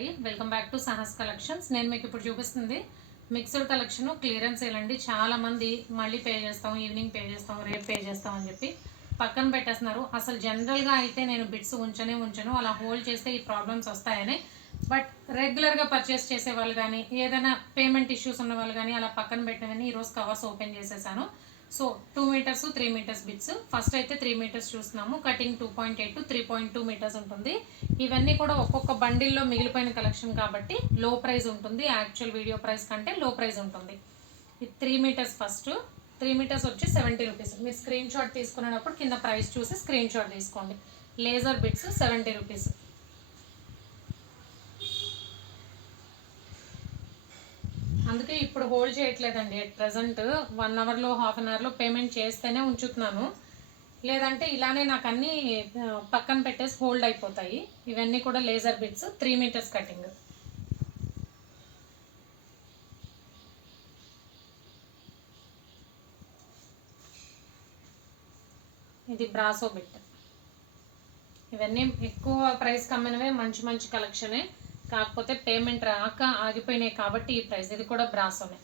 అండి, welcome back to Sahas collections. నేను మీకు ఇప్పుడు చూపిస్తుంది మిక్స్డ్ కలెక్షన్ క్లియరెన్స్ సేల్ అండి. చాలా మంది మళ్ళీ పే చేస్తాం, ఈవినింగ్ పే చేస్తాం, రేపు పే చేస్తాం అని చెప్పి పక్కన పెట్టేస్తున్నారు. అసలు జనరల్గా అయితే నేను బిట్స్ ఉంచను, అలా హోల్డ్ చేస్తే ఈ ప్రాబ్లమ్స్ వస్తాయని. బట్ రెగ్యులర్గా పర్చేస్ చేసే వాళ్ళు కానీ, ఏదైనా పేమెంట్ ఇష్యూస్ ఉన్న వాళ్ళు కానీ అలా పక్కన పెట్టినవన్నీ ఈరోజు కవర్స్ ఓపెన్ చేసేసాను. So 2 meters 3 meters bits. First అయితే 3 మీటర్స్ చూస్తున్నాము. కటింగ్ 2.8 to 3.2 మీటర్స్ ఉంటుంది. ఇవన్నీ కూడా ఒక్కొక్క బండిల్లో మిగిలిపోయిన కలెక్షన్ కాబట్టి లో ప్రైస్ ఉంటుంది. యాక్చువల్ వీడియో ప్రైస్ కంటే లో ప్రైస్ ఉంటుంది. ఇది 3 మీటర్స్. ఫస్ట్ 3 మీటర్స్ వచ్చి 70 రూపీస్. మీరు స్క్రీన్ షాట్ తీసుకునేటప్పుడు కింద ప్రైస్ చూసి స్క్రీన్ షాట్ తీసుకోండి. Laser bits 70 rupees. అందుకే ఇప్పుడు హోల్డ్ చేయట్లేదండి. ఎట్ ప్రజెంట్ 1 అవర్లో హాఫ్ అన్ అవర్లో పేమెంట్ చేస్తేనే ఉంచుతున్నాను. లేదంటే ఇలానే నాకు అన్నీ పక్కన పెట్టేసి హోల్డ్ అయిపోతాయి. ఇవన్నీ కూడా లేజర్ బిట్స్ 3 మీటర్స్ కటింగ్. ఇది బ్రాసో బిట్. ఇవన్నీ ఎక్కువ ప్రైస్ కమ్మినవే, మంచి మంచి కలెక్షనే. కాకపోతే పేమెంట్ రాక ఆగిపోయినాయి కాబట్టి ఈ ప్రైస్. ఇది కూడా బ్రాసోనే.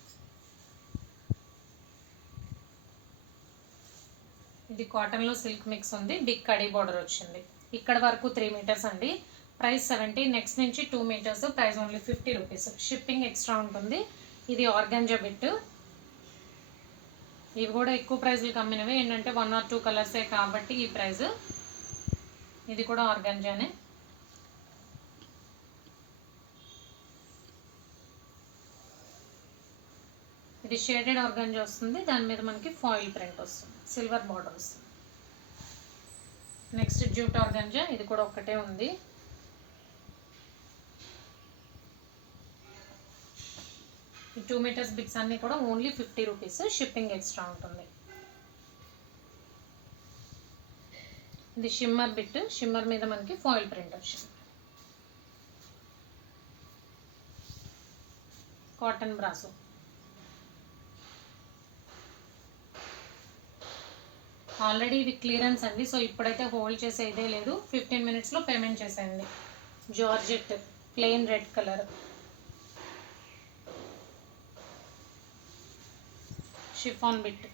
ఇది కాటన్లో సిల్క్ మిక్స్ ఉంది. బిగ్ కడీ బోర్డర్ వచ్చింది. ఇక్కడ వరకు 3 మీటర్స్ అండి. ప్రైస్ 70. నెక్స్ట్ నుంచి 2 meters, price only 50 rupees. Shipping extra ఉంటుంది. ఇది ఆర్గాంజా బిట్. ఇవి కూడా ఎక్కువ ప్రైస్లు కమ్మినవి. ఏంటంటే 1 or 2 కలర్సే కాబట్టి ఈ ప్రైస్. ఇది కూడా ఆర్గాంజానే. ఇది షేడెడ్ ఆర్గాంజా వస్తుంది. దాని మీద మనకి ఫాయిల్ ప్రింట్ వస్తుంది, సిల్వర్ బార్డర్ వస్తుంది. Next jute organza. ఇది కూడా ఒక్కటే ఉంది. ఈ 2 మీటర్స్ బిట్స్ అన్నీ కూడా ఓన్లీ 50 రూపీస్. షిప్పింగ్ ఎక్స్ట్రా ఉంటుంది. ఇది షిమ్మర్ బిట్. షిమ్మర్ మీద మనకి ఫాయిల్ ప్రింట్ వచ్చింది. Cotton brasso. ఆల్రెడీ ఇది క్లియరెన్స్ అండి. సో ఇప్పుడైతే హోల్డ్ చేసే ఇదే లేదు. 15 మినిట్స్లో పేమెంట్ చేసేయండి. Georgette plain red colour. Chiffon bit.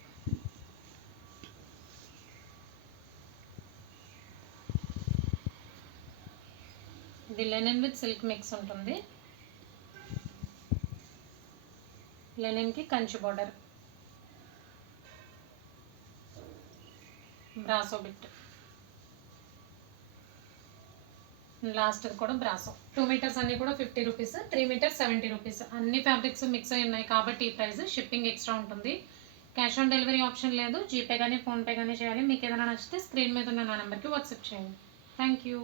ఇది లెనిన్ విత్ సిల్క్ మిక్స్ ఉంటుంది. లెనిన్కి Kanchi border. Brasso bit. Last కూడా బ్రాసో. 2 మీటర్స్ అన్నీ కూడా 50 రూపీస్. 3 metres 70 rupees. అన్ని ఫ్యాబ్రిక్స్ మిక్స్ అయి ఉన్నాయి కాబట్టి ఈ ప్రైస్. షిప్పింగ్ ఎక్స్ట్రా ఉంటుంది. క్యాష్ ఆన్ డెలివరీ ఆప్షన్ లేదు. జీపే కానీ ఫోన్పే కానీ చేయాలి. మీకు ఏదైనా నచ్చితే స్క్రీన్ మీద ఉన్న నా నెంబర్కి వాట్సాప్ చేయండి. Thank you.